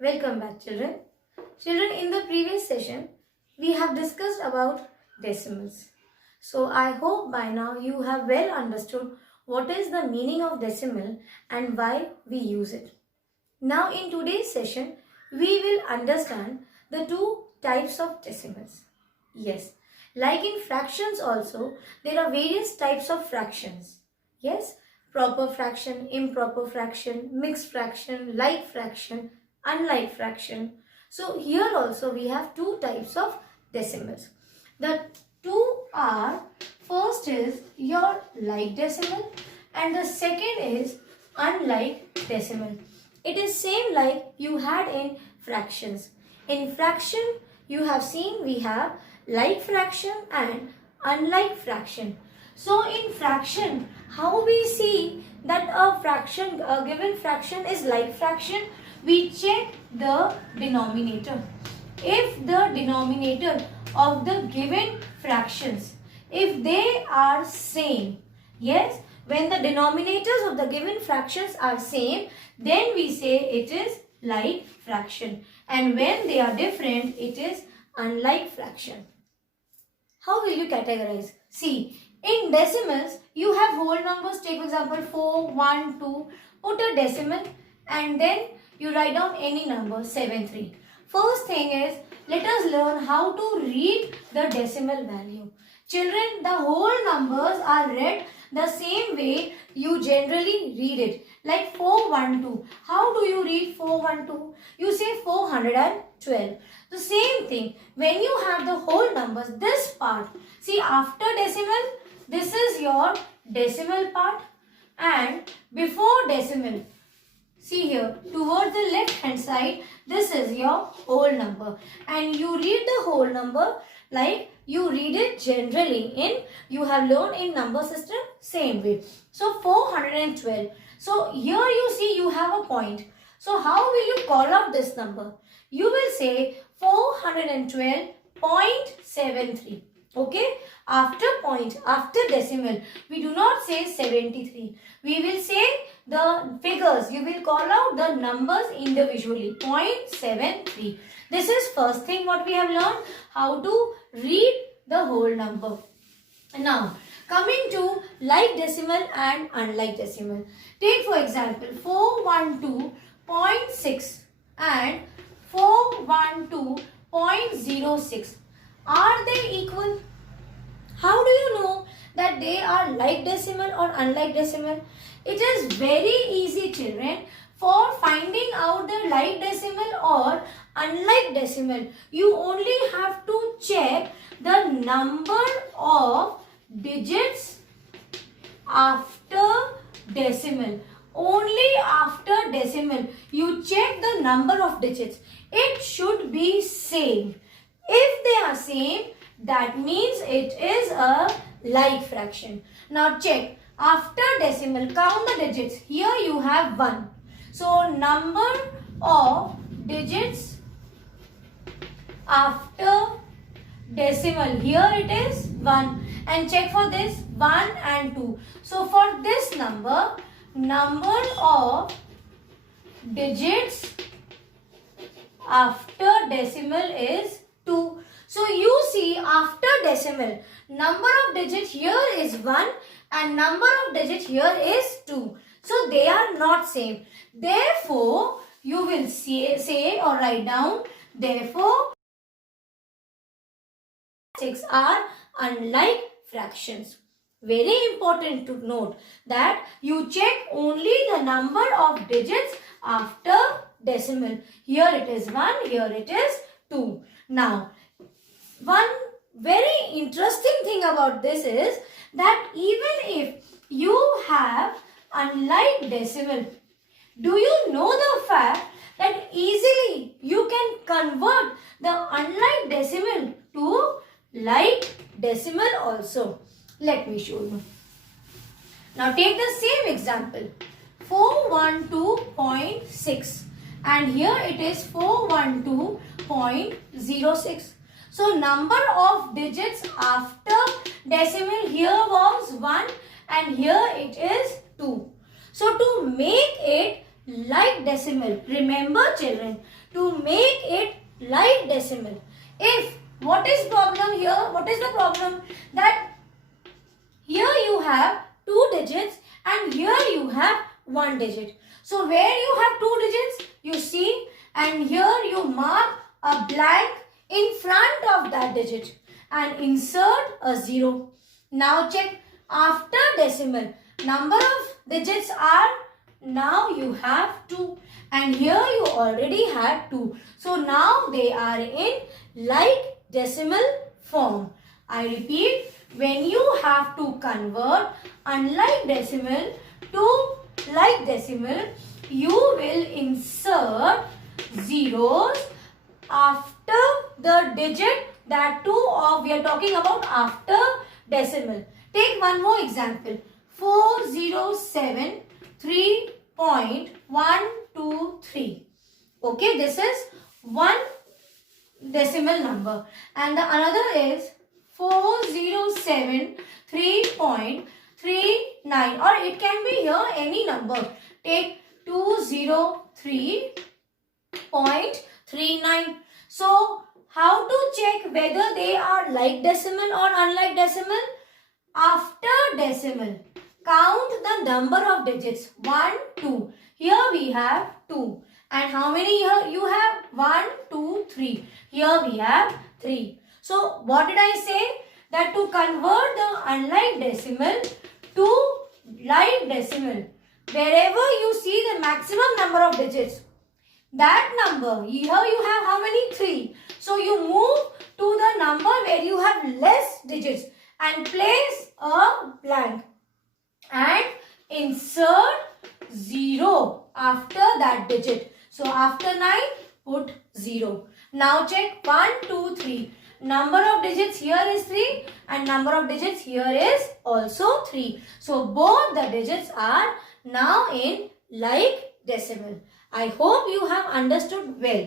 Welcome back, children. Children, in the previous session, we have discussed about decimals. So, I hope by now you have well understood what is the meaning of decimal and why we use it. Now, in today's session, we will understand the two types of decimals. Yes, like in fractions also, there are various types of fractions. Yes, proper fraction, improper fraction, mixed fraction, like fraction, unlike fraction. So here also we have two types of decimals. The two are, first is your like decimal and the second is unlike decimal. It is same like you had in fractions. In fraction you have seen we have like fraction and unlike fraction. So in fraction, how we see that a given fraction is like fraction, we check the denominator. If the denominator of the given fractions, if they are same, yes, when the denominators of the given fractions are same, then we say it is like fraction. And when they are different, it is unlike fraction. How will you categorize? See, in decimals, you have whole numbers. Take for example 4, 1, 2. Put a decimal and then you write down any number 7, 3. First thing is, let us learn how to read the decimal value. Children, the whole numbers are read the same way you generally read it. Like 412. How do you read 412? You say 412. The same thing. When you have the whole numbers, this part. See, after decimal, this is your decimal part. And before decimal, see here, towards the left hand side, this is your whole number. And you read the whole number like you read it generally in, you have learned in number system, same way. So 412. So here you see you have a point. So how will you call out this number? You will say 412.73. Okay, after point, after decimal, we do not say 73. We will say the figures, you will call out the numbers individually, 0.73. This is first thing what we have learned, how to read the whole number. Now, coming to like decimal and unlike decimal. Take for example 412.6 and 412.06. Are they equal? How do you know that they are like decimal or unlike decimal? It is very easy, children. For finding out the like decimal or unlike decimal, you only have to check the number of digits after decimal. Only after decimal, you check the number of digits. It should be same. If they are same, that means it is a like fraction. Now check. After decimal, count the digits. Here you have 1. So number of digits after decimal. Here it is 1. And check for this 1 and 2. So for this number of digits after decimal is 2. So you see after decimal, number of digits here is 1 and number of digits here is 2. So they are not same. Therefore, you will say or write down, therefore, 6 are unlike fractions. Very important to note that you check only the number of digits after decimal. Here it is 1, here it is 2. Now, one very interesting thing about this is that even if you have unlike decimal, do you know the fact that easily you can convert the unlike decimal to like decimal also? Let me show you. Now take the same example, 412.6 and here it is 412.06. So number of digits after decimal, here was 1 and here it is 2. So to make it like decimal. Remember children, to make it like decimal. If, what is problem here? What is the problem? That here you have 2 digits and here you have 1 digit. So where you have 2 digits, you see, and here you mark a blank in front of that digit and insert a 0. Now check after decimal. Number of digits are, now you have 2 and here you already had 2. So now they are in like decimal form. I repeat, when you have to convert unlike decimal to like decimal, you will insert zeros after the digit, that too of, we are talking about after decimal. Take one more example. 407.3.123. Okay, this is one decimal number and the another is 407.3.39, or it can be here any number. Take 203.39. So how to check whether they are like decimal or unlike decimal? After decimal, count the number of digits. 1, 2. Here we have 2. And how many here you have? 1, 2, 3. Here we have 3. So what did I say? That to convert the unlike decimal to like decimal, wherever you see the maximum number of digits, that number, here you have how many? 3. So you move to the number where you have less digits and place a blank and insert 0 after that digit. So after 9, put 0. Now check 1, 2, 3. Number of digits here is 3 and number of digits here is also 3. So both the digits are now in like decimal. I hope you have understood well.